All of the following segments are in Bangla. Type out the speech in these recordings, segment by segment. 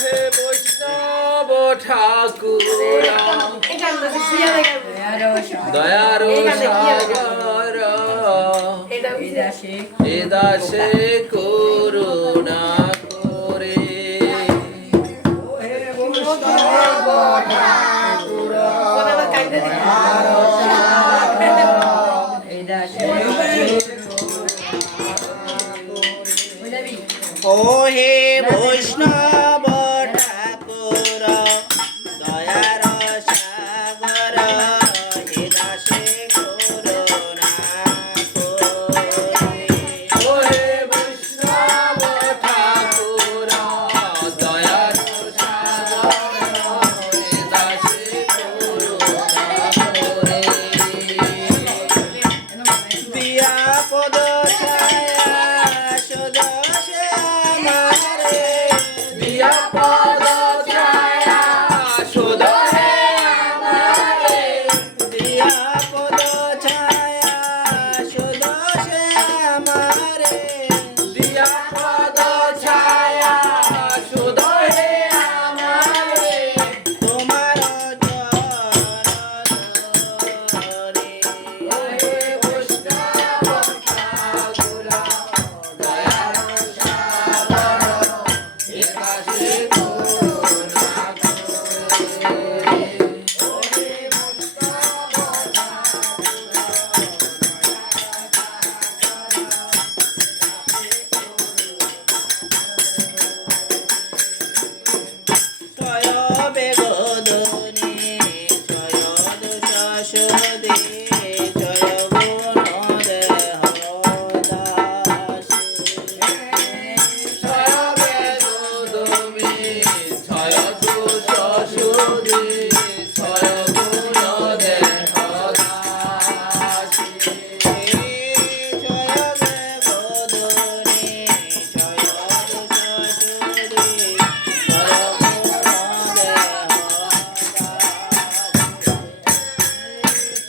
হে বৈষ্ণব ঠাকুর দয়ার সাগর। এদাসে করুণা করে। ও হে বৈষ্ণব fire.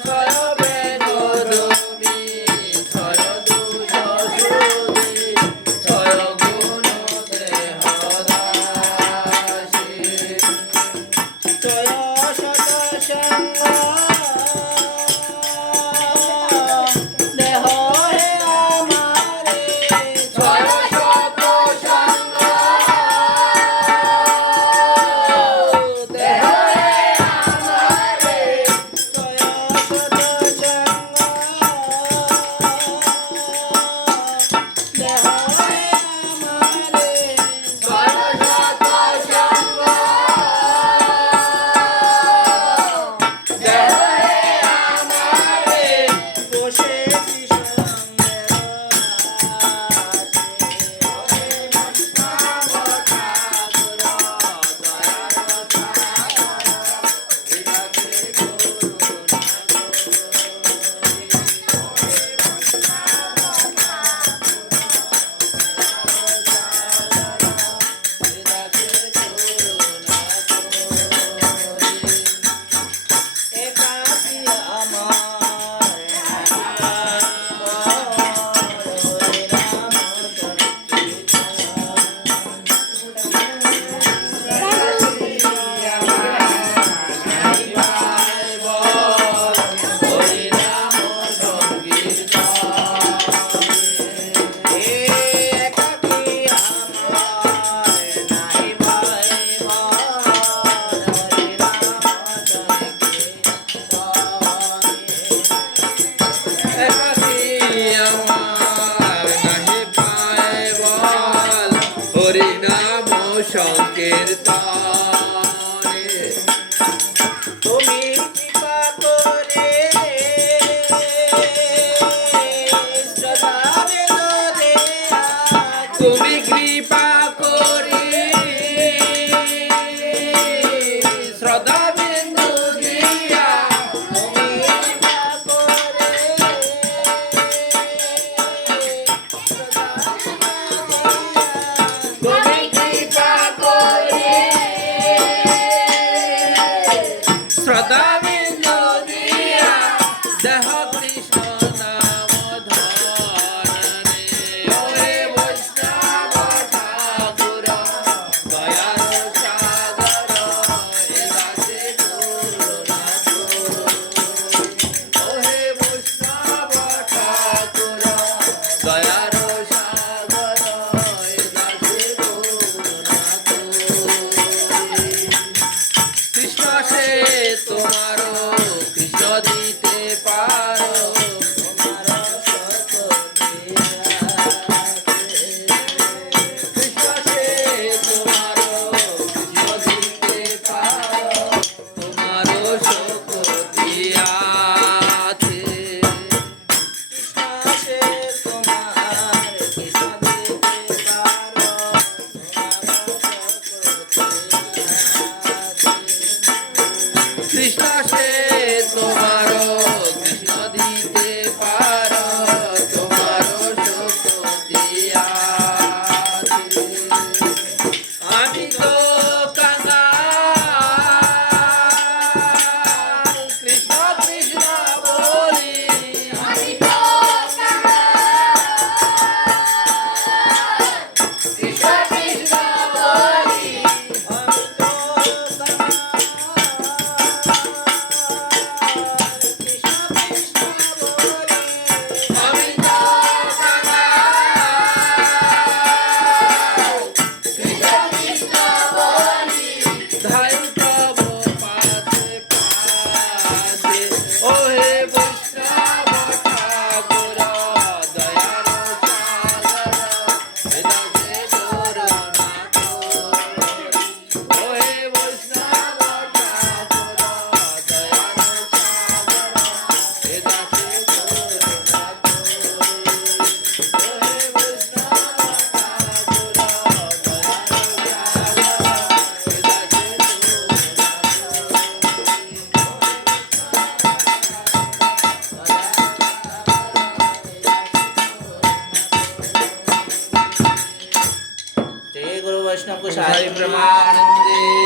Jaya. সুখের দা साई ब्रह्मानंदे